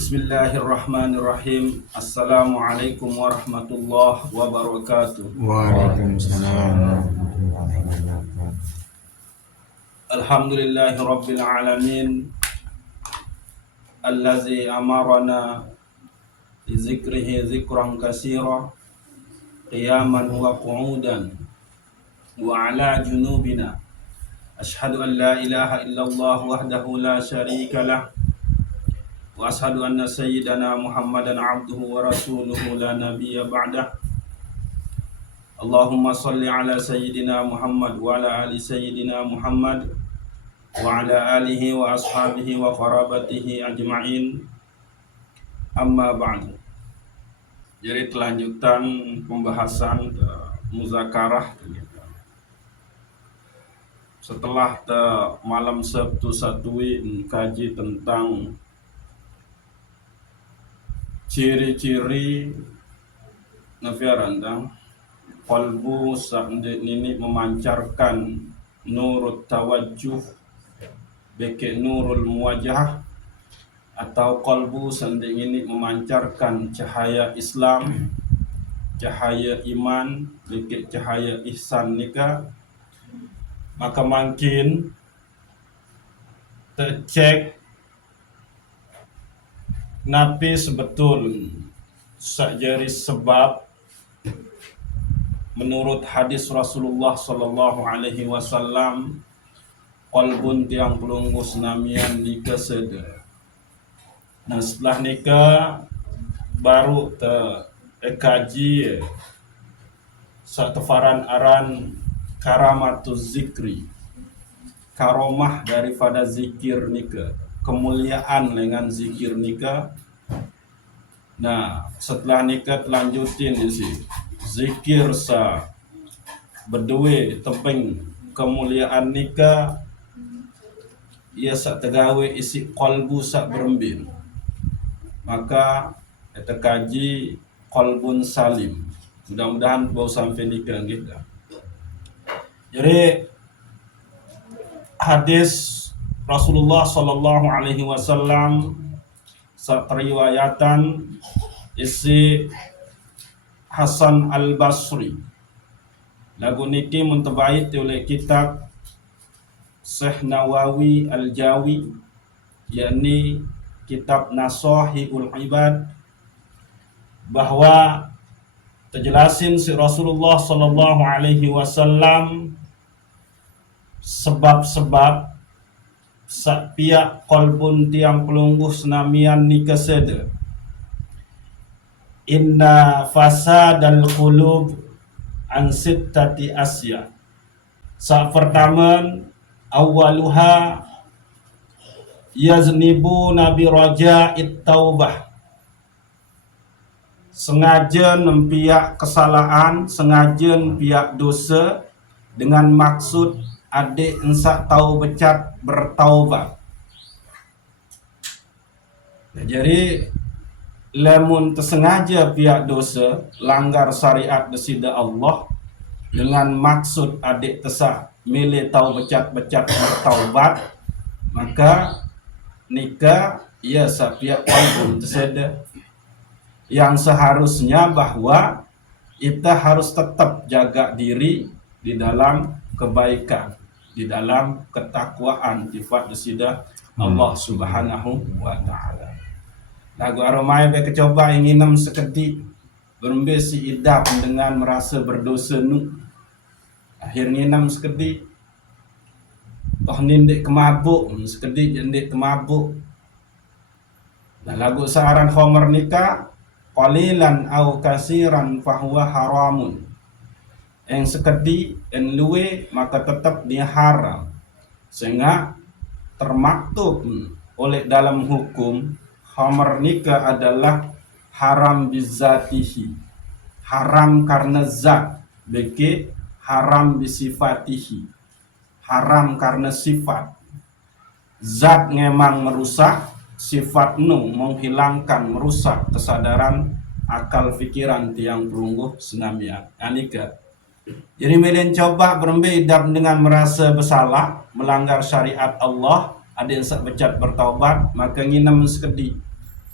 Bismillahirrahmanirrahim. Assalamualaikum warahmatullahi wabarakatuh. Waalaikumsalam warahmatullahi wabarakatuh. Alhamdulillahi rabbil alamin. Allazi amarana bi zikrihi zikran katsira qiyaman wa qu'udan wa ala junubina. Ashhadu an la ilaha illallah wahdahu la syarika lah. Wa ashhadu anna sayyidana Muhammadan abduhu wa rasuluhu la nabiyya ba'dah. Allahumma salli ala sayyidina Muhammad wa ala ali sayyidina Muhammad wa ala alihi wa ashabihi wa qarabatihi ajma'in. Amma ba'du. Jadi kelanjutan pembahasan muzakarah setelah malam Sabtu satui kaji tentang ciri-ciri nafiarandang qalbu sakde nini memancarkan nurut tawajjuh beke nurul muwajah, atau qalbu sanding ini memancarkan cahaya Islam, cahaya iman, beke cahaya ihsan nikah, maka makin tercek napi sebetul sajari sebab menurut hadis Rasulullah sallallahu alaihi wasallam qalbun tiang pelunggus namian nikah sede. Nah setelah nikah baru kaji satefaran aran karamatuz zikri, karomah daripada zikir nikah, kemuliaan dengan zikir nikah. Nah setelah nikah lanjutin isi zikir sa berdua tepeng kemuliaan nikah, ia sak tegawe isi qalbu sak berembin, maka kita kaji qalbun salim. Mudah-mudahan bau sampai nikah kita. Jadi hadis Rasulullah sallallahu alaihi wasallam riwayatan isi Hasan Al-Basri. Lagu niki muntabait oleh kitab Syekh Nawawi Al-Jawi, yakni kitab Nasahihul Ibad, bahwa terjelasin si Rasulullah sallallahu alaihi wasallam sebab-sebab sak pihak qalbun tiang pelungguh senamian nikah sede. Inna fasadal qulub an sittati asya. Sak pertama awaluha yaznibu nabi raja'it taubah. Sengaja nempiak kesalahan, sengaja nempiak dosa dengan maksud adik ensak tahu becat bertaubat. Nah, jadi lamun tersengaja pihak dosa langgar syariat desida Allah dengan maksud adik tesak milih tahu becat-becat bertaubat, maka nikah ia sapiak qalbun terseda. Yang seharusnya bahwa kita harus tetap jaga diri di dalam kebaikan, di dalam ketakwaan sifat desida Allah Subhanahu wa taala. Lagu aromai be kecoba inginem sekedi berembe si idap dengan merasa berdosa nu. Akhirnya nam sekedi toh nindik kemabuk, sekedi jendik kemabuk. Dan lagu saaran khomer nikah qalilan au kasiran fahuwa haramun. Yang sekedi dan luwe maka tetap dia haram, sehingga termaktub oleh dalam hukum khamar nikah adalah haram bizatihi, haram karena zat, beke haram bisifatihi, haram karena sifat. Zat memang merusak, sifat nu menghilangkan, merusak kesadaran akal fikiran tiang pelungguh senamia anika. Jadi melen coba berembe idap dengan merasa bersalah, melanggar syariat Allah, ada yang sak becat bertaubat, maka nginem sekedi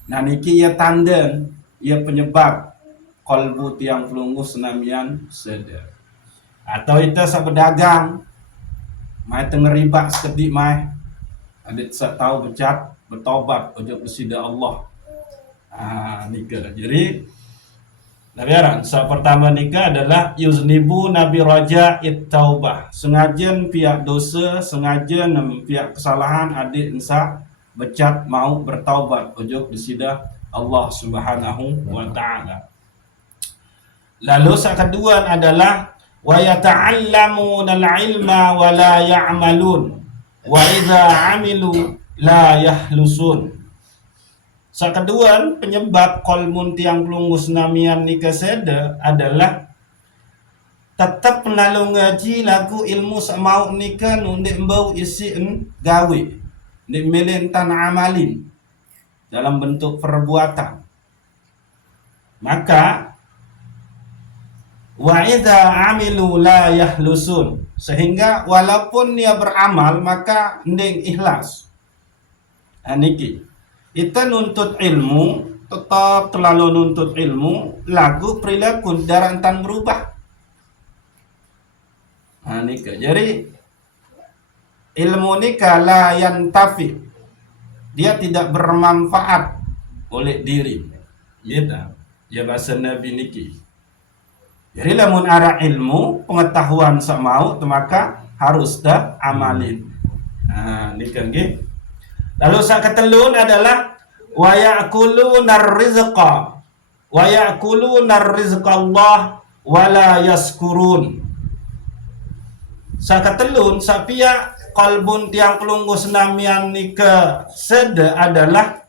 Nah niki ia tanda, ia penyebab kalbu tiang pelunggu senamian sedar. Atau kita sak berdagang, mai tengeribak sekedik mai, adik sak tahu becat, bertobat ojok besida Allah. Nika. Jadi nabiaran, sak pertama nika adalah yuznibu nabi raja taubah. Sengaja pihak dosa, sengaja pihak kesalahan adik ensa becat mau bertaubat ojok besida Allah Subhanahu wa taala. Lalu sak kedua adalah wa yata'allamuna al-ilma wa la ya'malun wa idza 'amilu la yahlusun. Sak kedua penyebab kolmun tiang pelunggus namian nikah seda adalah tetap menalu ngaji lagu ilmu samau nikah nundek mbau isi gawe ndik melentan amalin dalam bentuk perbuatan. Maka wa idza amilu la yahlusun, sehingga walaupun dia beramal maka ndeng ikhlas. Niki kita nuntut ilmu, tetap terlalu nuntut ilmu, lagu perilaku darantan berubah. Nika jadi ilmu nika la yantafi, dia tidak bermanfaat oleh diri. Ya bahasa Nabi niki. Jadi lamun arah ilmu, pengetahuan samau, maka harus dah amalin. Nika nggih. Lalu sak ketelun adalah wa ya'kuluna rizqa Allah wa la yaskurun. Sak ketelun sak pia kalbun tiang pelunggu senamian nika sede adalah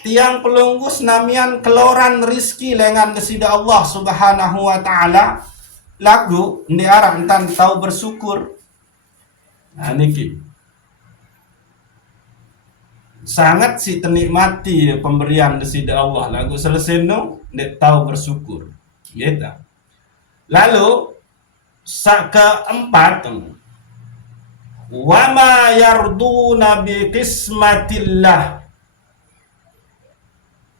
tiang pelunggu senamian keloran rizki lengan kesida Allah Subhanahu wa taala lagu ndiara entan tahu bersyukur. Niki sangat si ternikmati pemberian desida Allah lagu selesai no ndak tahu bersyukur gitu. Lalu sak keempat wa ma yarduna bi qismatillah,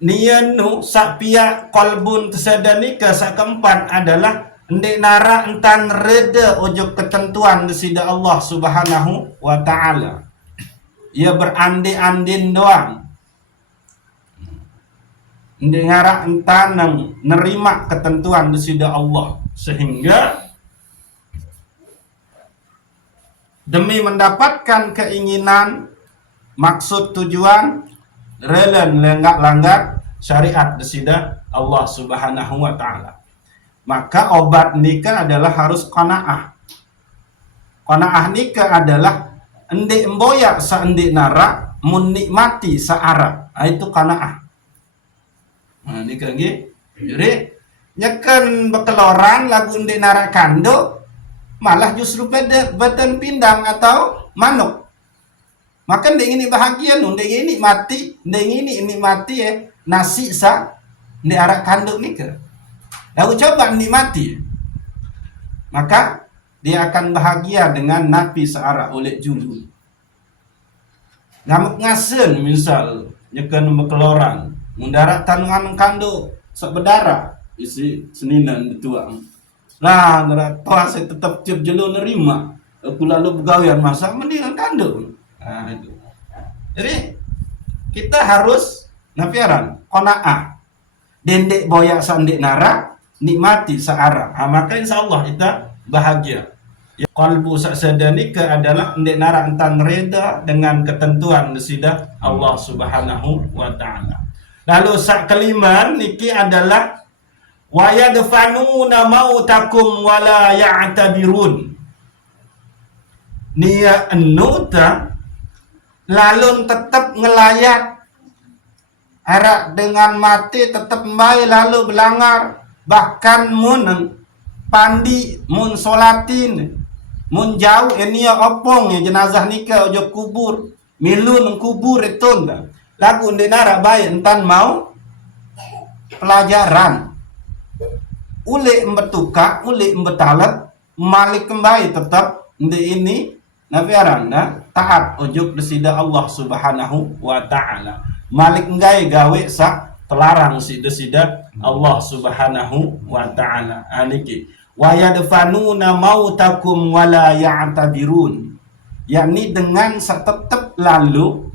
niyanu sak pia qalbun tesadani ke sak keempat adalah ndak nara entan reda ojok ketentuan desida Allah Subhanahu wa taala. Ia berandai-andin doang. Dengar entan nerima ketentuan desida Allah, sehingga demi mendapatkan keinginan, maksud tujuan, rela langgar syariat desida Allah Subhanahu wa taala. Maka obat nikah adalah harus qanaah. Qanaah nikah adalah endik emboyak sa endik nara menikmati searah. Itu qanaah. Nikah nggih. Jadi nyekan bekeloran lagu endik nara kando malah justru badan pindang atau manuk. Maka endik ini bahagia nu, endik ini mati, endik ini nikmati nasi sa endik arak kando nikah. Lalu coba nikmati. Maka dia akan bahagia dengan napi searah oleh julu. Ngamuk ngasen misal nyekan bekeloran, mundarat tangan kando sak berdarah isi seninan dituang. Lah ngerat toa saya tetap cium jelu nerima. Aku lalu begawian masa mendingan kando. Itu. Jadi kita harus nafiaran qanaah. Dendek boyak sandik nara nikmati searah. Maka insyaallah kita bahagia. Ya, qalbu saksedanika adalah ndek nara entan reda dengan ketentuan desida Allah Subhanahu wa taala. Lalu sak kelima niki adalah wa yadfanuna mautakum wa la ya'tabirun. Nia enuta lalu tetap ngelayat arak dengan mati tetap baik lalu belangar, bahkan mun pandi mun solatin mun jauh enia opong jenazah nikah ojo kubur milun kubur itu lagu ndenara baik entan mau pelajaran ule embetuka ule embetalat malik kembali tetap nde ini nafiaranda taat ojo desida Allah Subhanahu wa taala. malik ngai gawe sak telarang sida Allah Subhanahu wa taala. Aniki wa yadfanuna mautakum wala ya'tabirun, yakni dengan tetap lalu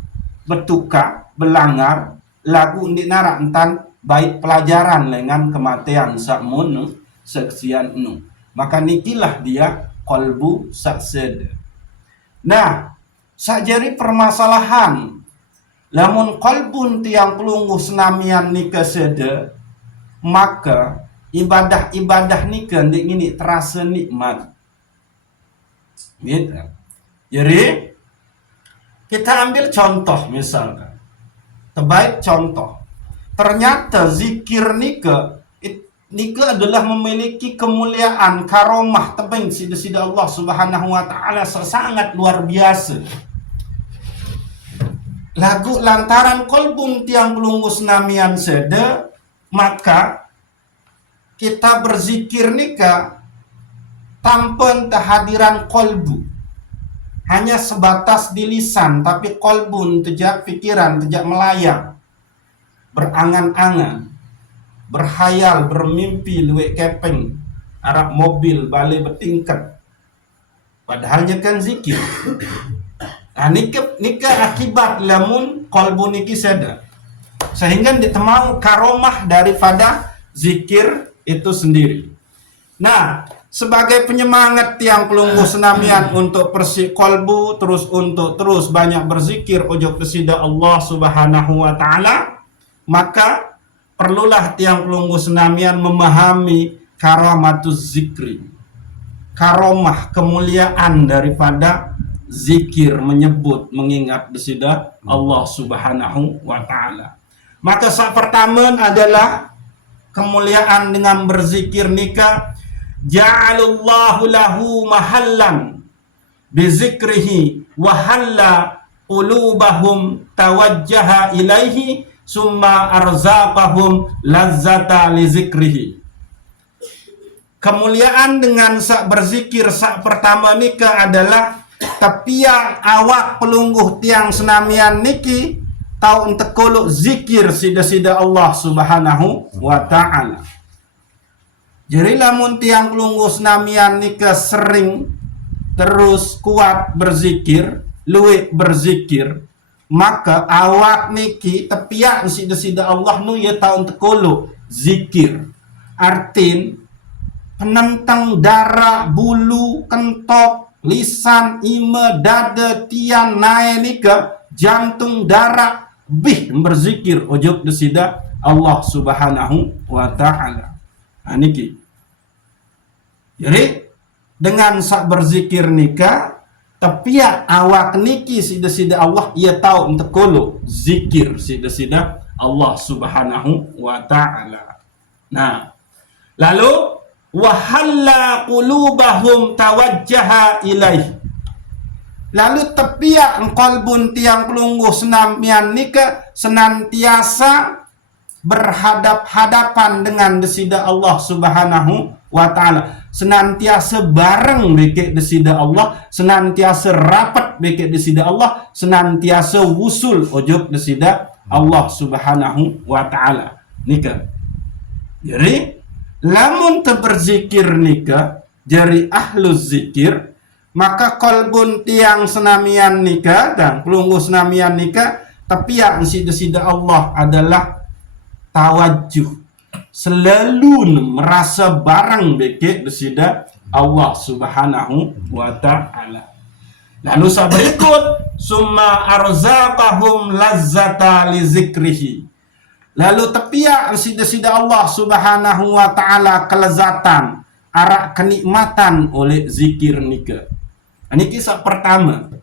bertukar belanggar lagu di nara entan baik pelajaran dengan kematian sakmun seksian nu, maka nikilah dia kolbu saksed. Nah, sajari permasalahan lamun kolbun tiang pelungguh senamian nikah sede, maka ibadah-ibadah nikah ini terasa nikmat. Gitu. Jadi kita ambil contoh misalkan, terbaik contoh. Ternyata zikir nikah adalah memiliki kemuliaan, karomah tebing sida Allah Subhanahu wa taala sangat luar biasa. Lagu lantaran kolbun tiang pelunggu senamian sede, maka kita berzikir nikah tanpa kehadiran kolbu, hanya sebatas di lisan, tapi kolbun tejak pikiran tejak melayang, berangan-angan, berhayal, bermimpi luwek kepeng arak mobil balik bertingkat, padahalnya kan zikir. Nah, nikah akibat lamun kolbu niki seda, sehingga ditemau karomah daripada zikir itu sendiri. Nah, sebagai penyemangat tiang pelungguh senamian untuk persik kolbu, terus banyak berzikir ojok kesida Allah Subhanahu wa taala, maka perlulah tiang pelungguh senamian memahami karomatuz zikri, karomah kemuliaan daripada zikir, menyebut, mengingat kesida Allah Subhanahu wa taala. Maka saat pertama adalah kemuliaan dengan berzikir nikah, ja'alallahu lahu mahallan bizikrihi wa halla qulubahum tawajjaha ilaihi summa arzaqahum lazzata li zikrihi. Kemuliaan dengan sak berzikir sak pertama nikah adalah tepiang awak pelungguh tiang senamian niki tau entekolok zikir sida Allah Subhanahu wa taala. Jadi lamun tiang pelungguh senamian nikah sering terus kuat berzikir, luwek berzikir, maka awak niki tepiak sida Allah nu ya tau entekolok zikir. Artin penentang darah, bulu, kentok, lisan, ime, dada, tiang, nae nika, jantung, darah, bih berzikir ojok desida Allah Subhanahu wa taala. Niki. Jadi dengan sak berzikir nika, tepiak awak niki sida Allah ia tahu untuk kolo zikir sida Allah Subhanahu wa taala. Nah, lalu wahalla qulubahum tawajjaha ilaih. Lalu tepiak qalbun tiang pelungguh senamian nikah senantiasa berhadap-hadapan dengan desida Allah Subhanahu wa taala, senantiasa bareng beke desida Allah, senantiasa rapat beke desida Allah, senantiasa wusul ojok desida Allah Subhanahu wa taala nikah. Jadi lamun berzikir nikah jari ahlus zikir, maka kolbun tiang senamian nikah dan pelungguh senamian nikah tapi yang sida Allah adalah tawajuh, selalu merasa barang beke desida Allah Subhanahu wa taala. Lalu berikut summa arzaqahum lazzata li zikrihi. Lalu tepiak sida Allah Subhanahu wa taala kelezatan, arak kenikmatan oleh zikir nikah. Ini kisah pertama,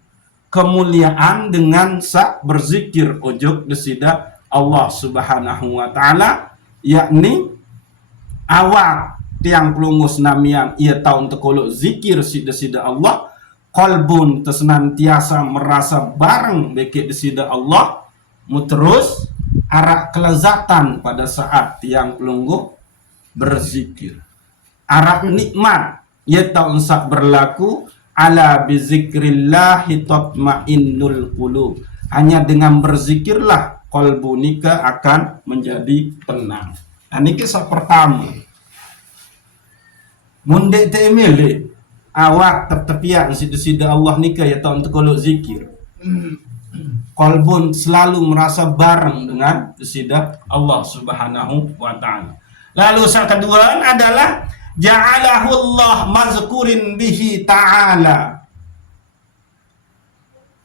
kemuliaan dengan sak berzikir ojok desida Allah Subhanahu wa taala, yakni awak tiang pelungguh senamian ia tahu untuk zikir sida Allah, qalbun tersenantiasa merasa bareng beke desida Allah, muterus arak kelezatan pada saat tiang pelungguh berzikir, arak nikmat ia tahu sak berlaku ala bizikrillahi tatmainnul qulub. Hanya dengan berzikirlah kolbu nika akan menjadi tenang. Nah, ini kisah pertama. Mundek temele awak tertepiak sida Allah nika ya tahun tekolok zikir. Kolbun selalu merasa bareng dengan sida Allah Subhanahu wa taala. Lalu yang kedua adalah ja'alahu Allah mazkurin bihi ta'ala.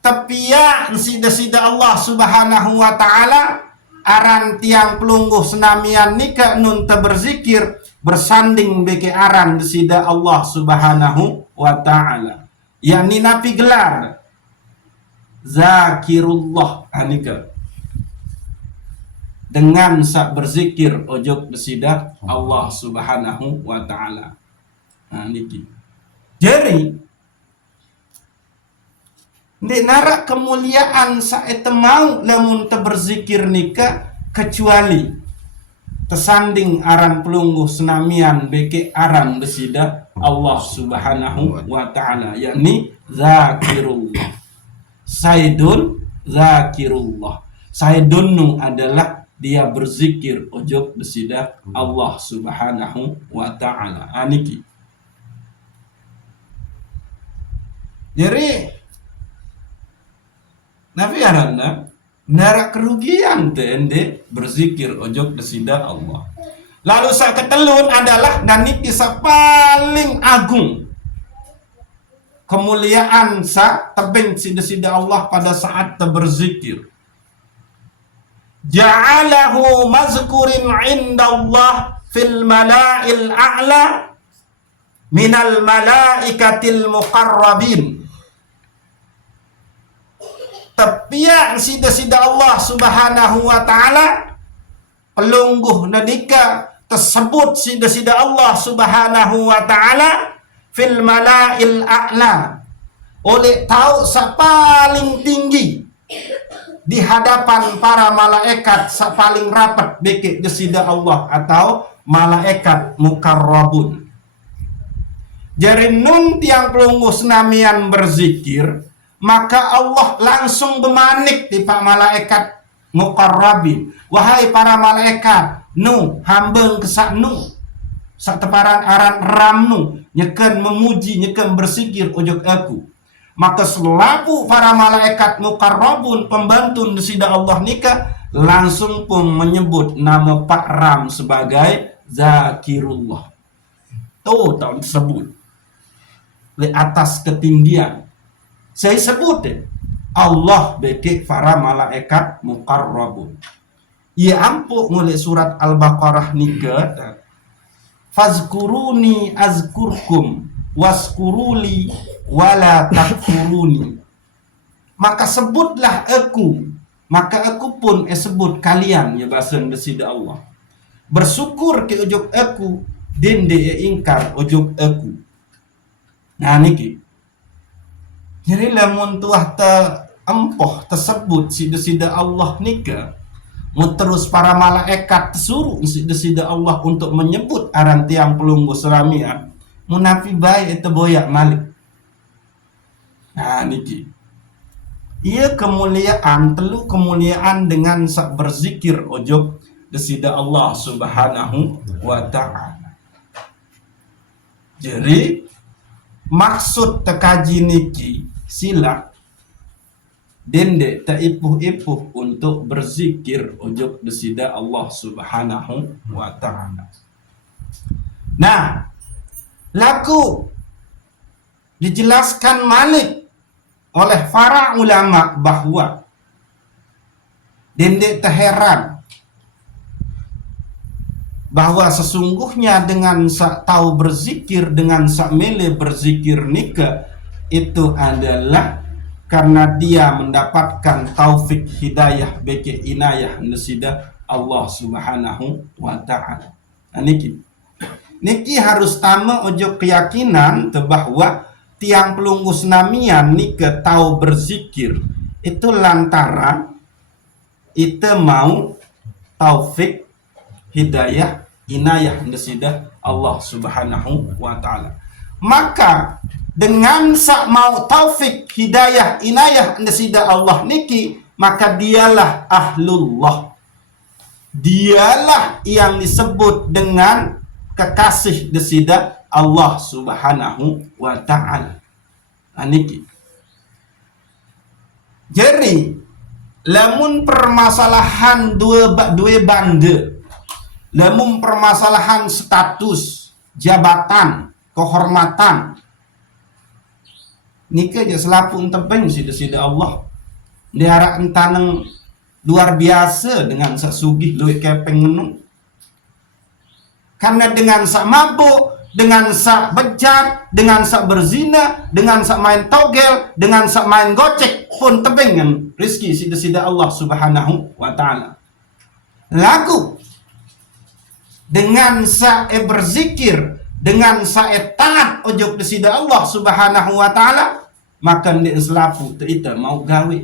Tepiak sida Allah Subhanahu wa taala aran tiang pelungguh senamian nika nun berzikir bersanding beke aran sida Allah Subhanahu wa taala. Yakni napi gelar zakirullah anika. Dengan sak berzikir ojok besida Allah Subhanahu wa taala. Nah niki. Jadi ndek narak kemuliaan saet mau lamun berzikir nika kecuali tersanding aran pelungguh senamian beke aran besida Allah Subhanahu wa taala, yakni zakirullah. Saidun zakirullah. Saidunnu adalah dia berzikir ojok besida Allah Subhanahu wa taala. Aniki. Jadi Nabi arana narak kerugian tende berzikir ojok besida Allah. Lalu saya ketelun adalah dan ini kisah paling agung kemuliaan sa tebing sida Allah pada saat berzikir. Ja'alahu mazkurin indallah fil mala'il a'la minal malaikatil muqarrabin. Tepiak sida Allah Subhanahu wa taala pelungguh nadika tersebut sida Allah Subhanahu wa taala fil mala'il a'la, oleh tahu sa paling tinggi di hadapan para malaikat sa paling rapat beke desida Allah atau malaikat mukarrabun. Jadi nun tiang pelungguh senamian berzikir, maka Allah langsung bermanik di pak malaikat mukarrabin. Wahai para malaikat, nu hambeng kesak nu sak teparan aran ramnu nyeken memuji nyeken berzikir ojok aku. Maka selaku para malaikat mukarrabun pembantu sida Allah nika langsung pun menyebut nama Pak Ram sebagai zakirullah. Tuh tahun tersebut di atas ketinggian saya sebut Allah beke para malaikat mukarrabun. Ya ampuh ngoleh surat Al-Baqarah nika fazkuruni azkurkum waskuruli wala takfuruni. Maka sebutlah aku, maka aku pun sebut kalian, ya bahasa besida Allah. Bersyukur ke ujug aku, dan dia ingkar ujug aku. Nah niki. Jadi lamun tuah empoh tersebut sida Allah nika, mau terus para malaikat suruh sida Allah untuk menyebut aran tiang pelungguh selamian, munafi baik itu boyak malik. Nah niki. Ia kemuliaan telu kemuliaan dengan sak berzikir ojok desida Allah Subhanahu wa taala. Jadi maksud tekaji niki sila dende tak ipuh-ipuh untuk berzikir ojok desida Allah Subhanahu wa taala. Nah, laku dijelaskan Malik oleh para ulama bahwa dende terheran bahwa sesungguhnya dengan sak tahu berzikir dengan sak mele berzikir nika itu adalah karena dia mendapatkan taufik hidayah beke inayah nesida Allah Subhanahu wa taala. Nah, niki harus tama ojo keyakinan bahwa tiang pelungguh senamian nika tahu berzikir itu lantaran itu mau taufik hidayah inayah nesida Allah Subhanahu wa taala. Maka dengan sak mau taufik hidayah inayah nesida Allah niki, maka dialah ahlullah. Dialah yang disebut dengan kekasih desida Allah Subhanahu wa ta'ala. Niki. Jadi lamun permasalahan dua banda, lamun permasalahan status, jabatan, kehormatan, nika je selapung tebing sida Allah. Diharap entaneng luar biasa dengan sak sugih luwih kepeng menung. Karena dengan sak mabuk, dengan sak bejat, dengan sak berzina, dengan sak main togel, dengan sak main gocek pun tebengan rezeki sida Allah Subhanahu wa ta'ala. Lagu dengan sak berzikir, dengan sak taat ojok desida Allah Subhanahu wa ta'ala, maka ndik selapu teita mau gawe.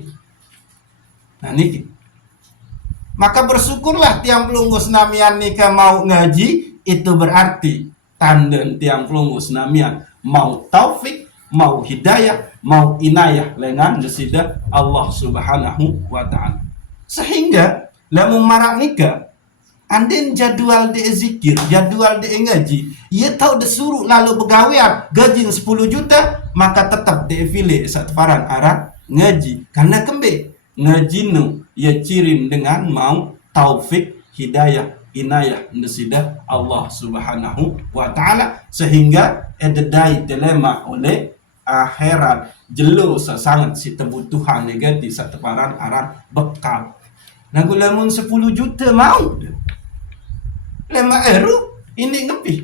Nah niki. Maka bersyukurlah tiang pelunggu senamian nika mau ngaji, itu berarti tanda tiang pelunggu senamian mau taufik, mau hidayah, mau inayah lengan desida Allah Subhanahu wa ta'ala. Sehingga lamun marak nika andin jadwal de zikir, jadwal de ngaji, ia tahu disuruh lalu begawean gaji 10 juta, maka tetap de file satfaran arah ngaji. Karena kembe ngaji nu ia cirim dengan mau taufik, hidayah, inayah desida Allah Subhanahu wa ta'ala, sehingga ededai dilema oleh akhirat jelo sangat si kebutuhan negatif satparan arah bekal. Nagu lamun 10 juta mau lema eru ini ngepi,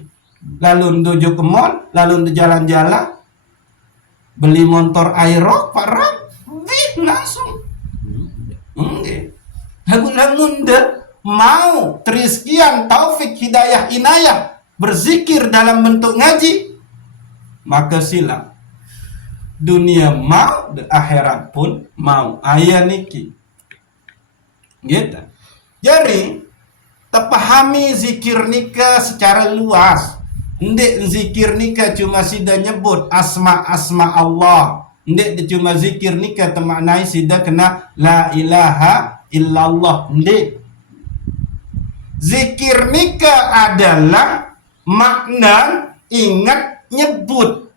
lalu dojo ke mall, lalu jalan-jalan beli motor aero parang langsung lamun de mau teriskian taufik, hidayah, inayah, berzikir dalam bentuk ngaji, maka sila dunia mau, de akhirat pun mau. Ayah niki gitu. Jadi terpahami zikir nika secara luas. Ndek zikir nika cuma sida nyebut asma-asma Allah. Ndek cuma zikir nika termaknai sida kena la ilaha illallah. Ndek. Zikir nika adalah makna ingat nyebut.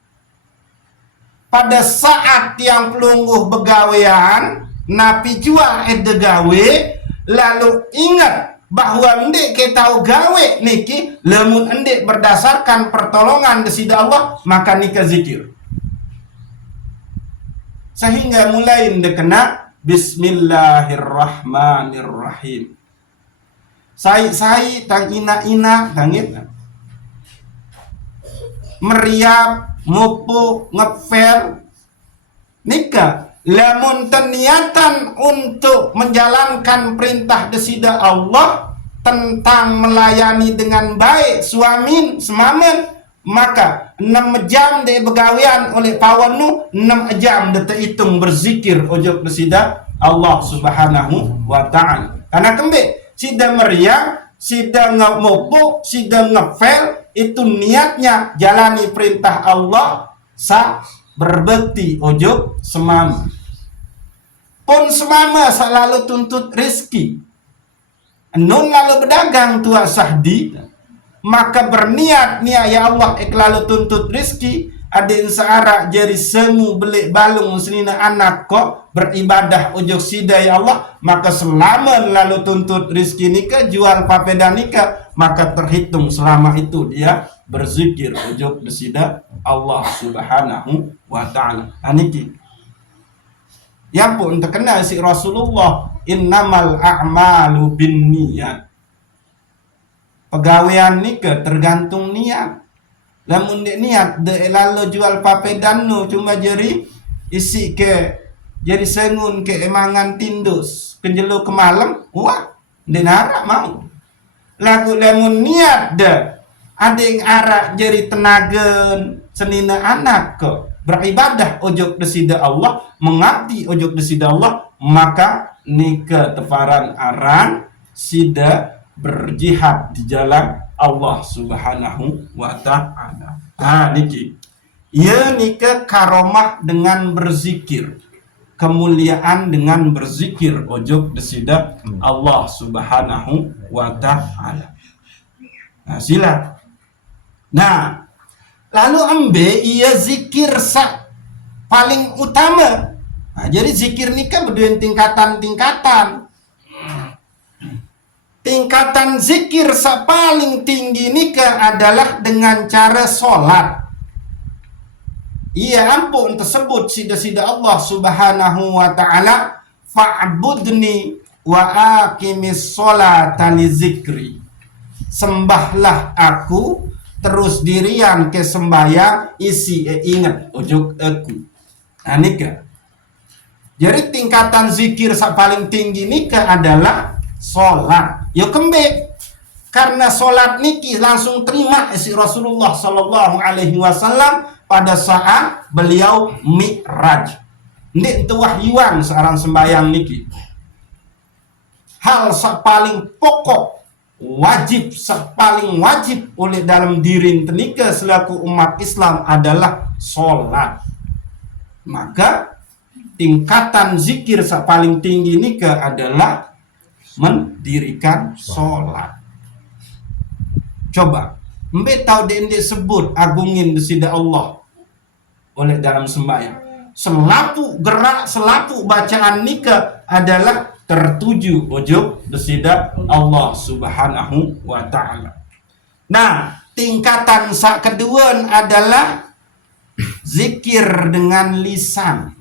Pada saat yang pelungguh begawean, napi jua gawe, lalu ingat bahwa ndek kita tahu gawe niki, lamun ndek berdasarkan pertolongan desida Allah, maka nika zikir. Sehingga mulai ndek kena Bismillahirrahmanirrahim. Sai tang ina tangit meriap mupu ngepel nika lamun terniatan untuk menjalankan perintah desida Allah tentang melayani dengan baik suami semamen, maka 6 jam de begawean oleh pawanu, 6 jam de terhitung berzikir ojok desida Allah Subhanahu wa ta'ala. Karena kembe sida meriam, sida ngemupu, sida ngefel, itu niatnya jalani perintah Allah, sa berbekti ojok semama. Pun semama selalu tuntut rezeki. Nun lalu berdagang tua sahdi, maka berniat niat ya Allah lalu tuntut rezeki. Adin seara jari semu belik balung senina anak kok beribadah ujug sida ya Allah, maka selama lalu tuntut rizki nikah jual papeda nikah, maka terhitung selama itu dia berzikir ujug sida Allah Subhanahu wa ta'ala. Aniki ya pun terkenal si Rasulullah, innamal a'malu bin niat. Pegawaian nikah tergantung niat. Lamun dek niat de lalu jual papedan nu cuma jeri isi ke jadi sengun ke emangan tindus kenjelo ke malam, wah denara mau. Lagu lamun niat de ading arak jeri tenagen senina anak ke beribadah ojok desida Allah, mengabdi ojok desida Allah, maka nikah tefaran aran sida berjihad di jalan Allah Subhanahu wa ta'ala. Niki. Ya nikah karomah dengan berzikir. kemuliaan dengan berzikir ojok desida Allah Subhanahu wa ta'ala. Nah, sila. Nah, lalu ambe ia zikir paling utama. Nah, jadi zikir ni kan berdua tingkatan-tingkatan. Tingkatan zikir paling tinggi nikah adalah dengan cara solat. Ia ampun tersebut sida-sida Allah Subhanahu wa ta'ala, fa'budni wa aqimis sholata li zikri. Sembahlah aku terus dirian ke sembahyang isi ingat ujuk aku. Nah, nikah. Jadi tingkatan zikir paling tinggi nikah adalah solat. Ya kembali karena solat niki langsung terima isi Rasulullah sallallahu alaihi wasallam pada saat beliau mi'raj. Ini itu wahyuan seorang sembahyang niki. Hal paling pokok paling wajib oleh dalam diri tenika selaku umat Islam adalah solat. Maka tingkatan zikir paling tinggi nika adalah mendirikan solat. Coba Mbak tahu dia sebut agungin desida Allah oleh dalam sembahyang. Selapu gerak, selapu bacaan nikah adalah tertuju ujub desida Allah Subhanahu wa ta'ala. Nah, tingkatan kedua adalah zikir dengan lisan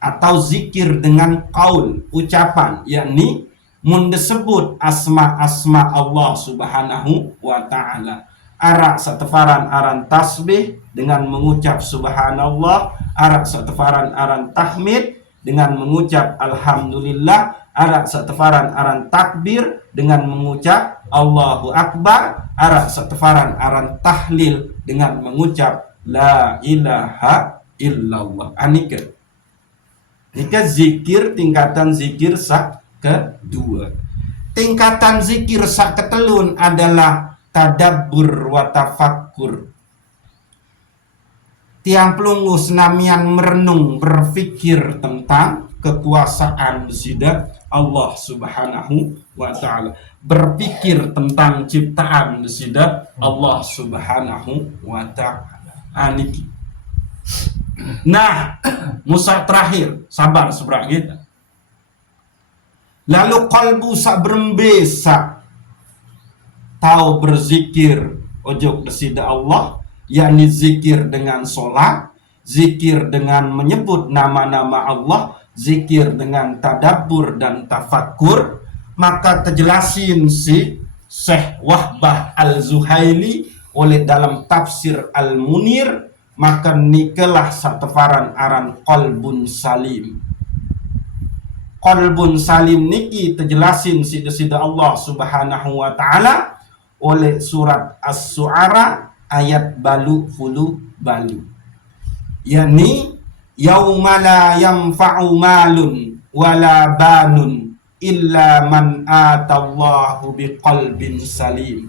atau zikir dengan qaul, ucapan, yakni mendesebut asma-asma Allah Subhanahu wa ta'ala. Arak setefaran aran tasbih dengan mengucap subhanallah, arak setefaran aran tahmid dengan mengucap alhamdulillah, arak setefaran aran takbir dengan mengucap Allahu akbar, arak setefaran aran tahlil dengan mengucap la ilaha illallah. Anika zikir tingkatan zikir kedua. Tingkatan zikir ketelun adalah tadabbur wa tafakkur. Tiang pelunggu senamian merenung berfikir tentang kekuasaan desida Allah Subhanahu wa ta'ala, berpikir tentang ciptaan desida Allah Subhanahu wa ta'ala. Aniki. Nah, Musa terakhir, sabar seberang kita. Lalu kalbu berembesa tahu berzikir ojok desida Allah, yakni zikir dengan solat, zikir dengan menyebut nama-nama Allah, zikir dengan tadabbur dan tafakkur. Maka terjelasin si Syekh Wahbah Al-Zuhaili oleh dalam tafsir Al-Munir, maka nikalah satefaran aran qalbun salim. Qalbun salim niki terjelasin sida-sida Allah Subhanahu wa ta'ala oleh surat As-Su'ara ayat balu, yakni yauma la yanfa'u malun wala banun illa man atallahu biqalbin salim.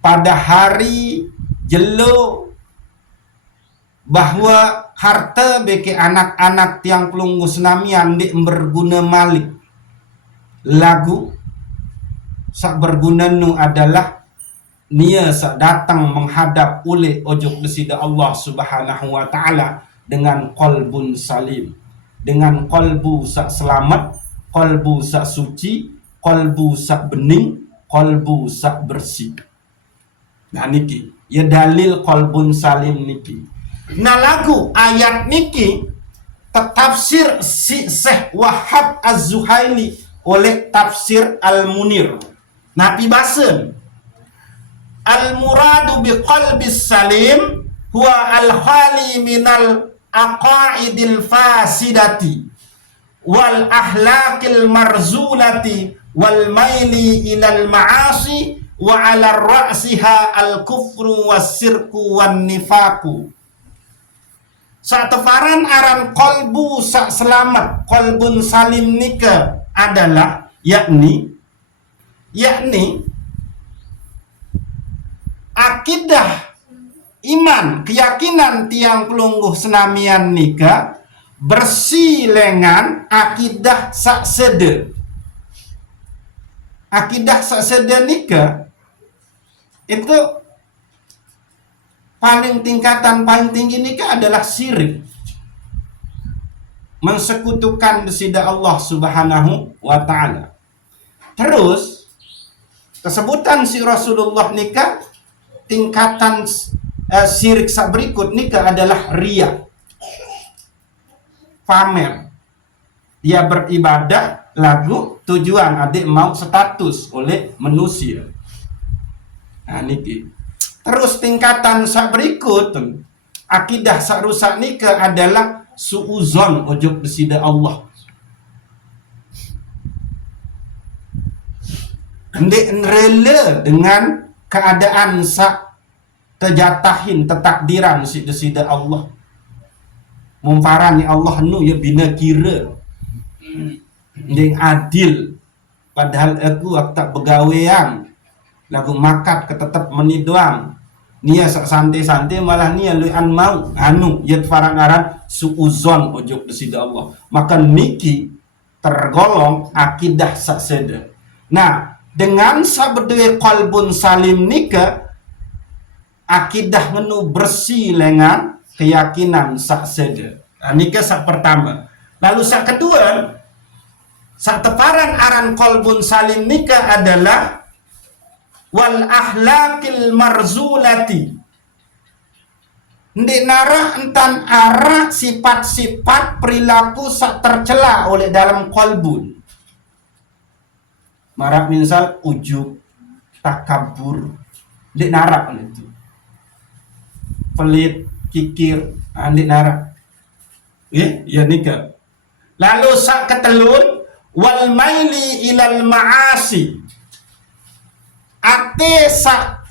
Pada hari jelo bahwa harta bagi anak-anak tiang pelunggu senamian di berguna malik. Lagu sak berguna nu adalah nia sak datang menghadap oleh ojok desida Allah Subhanahu wa ta'ala dengan qalbun salim, dengan qalbu sak selamat, qalbu sak suci, qalbu sak bening, qalbu sak bersih. Nah niki ya dalil qalbun salim niki. Nah lagu ayat niki tertafsir si Syekh Wahab Az-Zuhaili oleh tafsir Al-Munir. Nabi basen al-muradu biqalbis salim huwa al-khali minal aqaidil fasidati wal ahlakil marzulati wal maili ilal ma'asi wa ala ra'siha al-kufru was-sirku wan nifaku. Satefaran aran kolbu sak selamat, kolbun salim nika adalah yakni akidah iman, keyakinan tiang pelungguh senamian nika bersih lengan akidah sak sede. Akidah sak sede nika itu tingkatan paling tinggi nika adalah syirik, mensekutukan besida Allah Subhanahu wa ta'ala. Terus kesebutan si Rasulullah nika tingkatan syirik sak berikut nika adalah riya, pamer. Dia beribadah lagu tujuan adik mau status oleh manusia. Nah niki. Terus tingkatan sak berikut akidah sak rusak nika adalah suuzon ojok besida Allah. Ndek rela dengan keadaan sak terjatahin tetakdiran si besida Allah. Memparani Allah nu ya bina kira. Ndek adil. Padahal aku tak begawean. Lagu makat ketetap meniduang. Nia sak santai-santai malah nia luan mau anu yat farangaran suuzon ojok besida Allah. Maka niki tergolong akidah sak sede. Nah, dengan sabedue qalbun salim nika akidah menu bersih lengan keyakinan sak sede. Nah, nika sak pertama. Lalu sak kedua, sak teparan aran qalbun salim nika adalah wal ahlakil marzulati. Ndik nara entan ara sifat-sifat perilaku sak tercela oleh dalam qalbun. Marak misal ujub, takabur, ndik nara oleh itu. Pelit, kikir, ndik nara. Ya nika. Lalu sak ketelun wal maili ilal ma'asi. Ate sak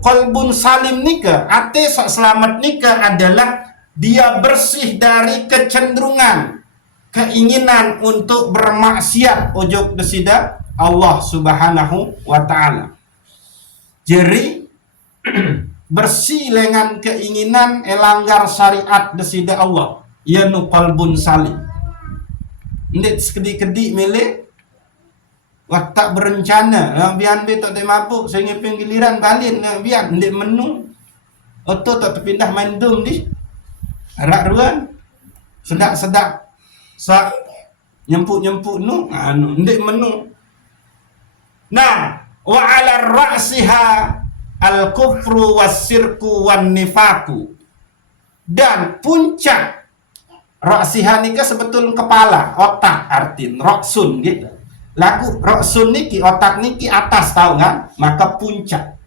kolbun salim nika, ate sak selamat nika adalah dia bersih dari kecenderungan, keinginan untuk bermaksiat ojok besida Allah Subhanahu wa ta'ala. Jadi bersih dengan keinginan elanggar syariat besida Allah. Ia nu kolbun salim. Ndik sekedik-kedik milih tak berencana, biar be tak mabuk, saya ngepeng giliran balin, biar ndek menu. Oto tak terpindah main dum di. Arak ruan. Sedak-sedak. Sak nyempuk-nyempuk nu, anu ndek menu. Nah, wa 'ala ra'siha al-kufru was-sirku wan-nifaku. Dan puncak ra'siha nika sebetul kepala, otak artin, roksun gitu. Lagu roksun niki, otak niki atas tahu nggak? Maka puncak.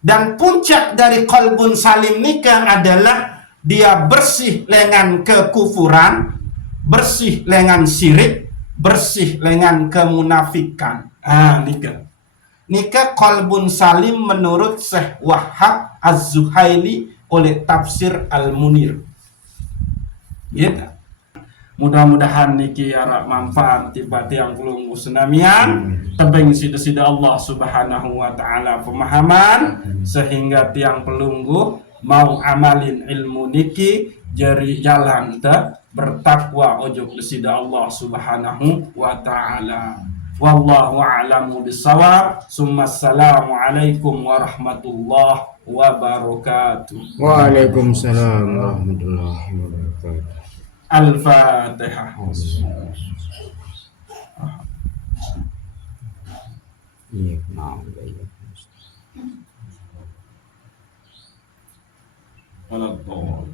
Dan puncak dari qalbun salim nika adalah dia bersih lengan kekufuran, bersih lengan syirik, bersih lengan kemunafikan. Nika qalbun salim menurut Syekh Wahab Az-Zuhaili oleh tafsir Al-Munir. Gitu. Mudah-mudahan niki arah manfaat tiba tiang pelunggu senamian tebing sida-sida Allah Subhanahu wa ta'ala pemahaman sehingga tiang pelunggu mau amalin ilmu niki jari jalan te bertakwa ojok sida Allah Subhanahu wa ta'ala. Wallahu a'lamu bissawab. Assalamu alaikum warahmatullahi wabarakatuh. Waalaikumsalam warahmatullahi wabarakatuh. Al-Fatihah. Iya, mau Waladhdallin.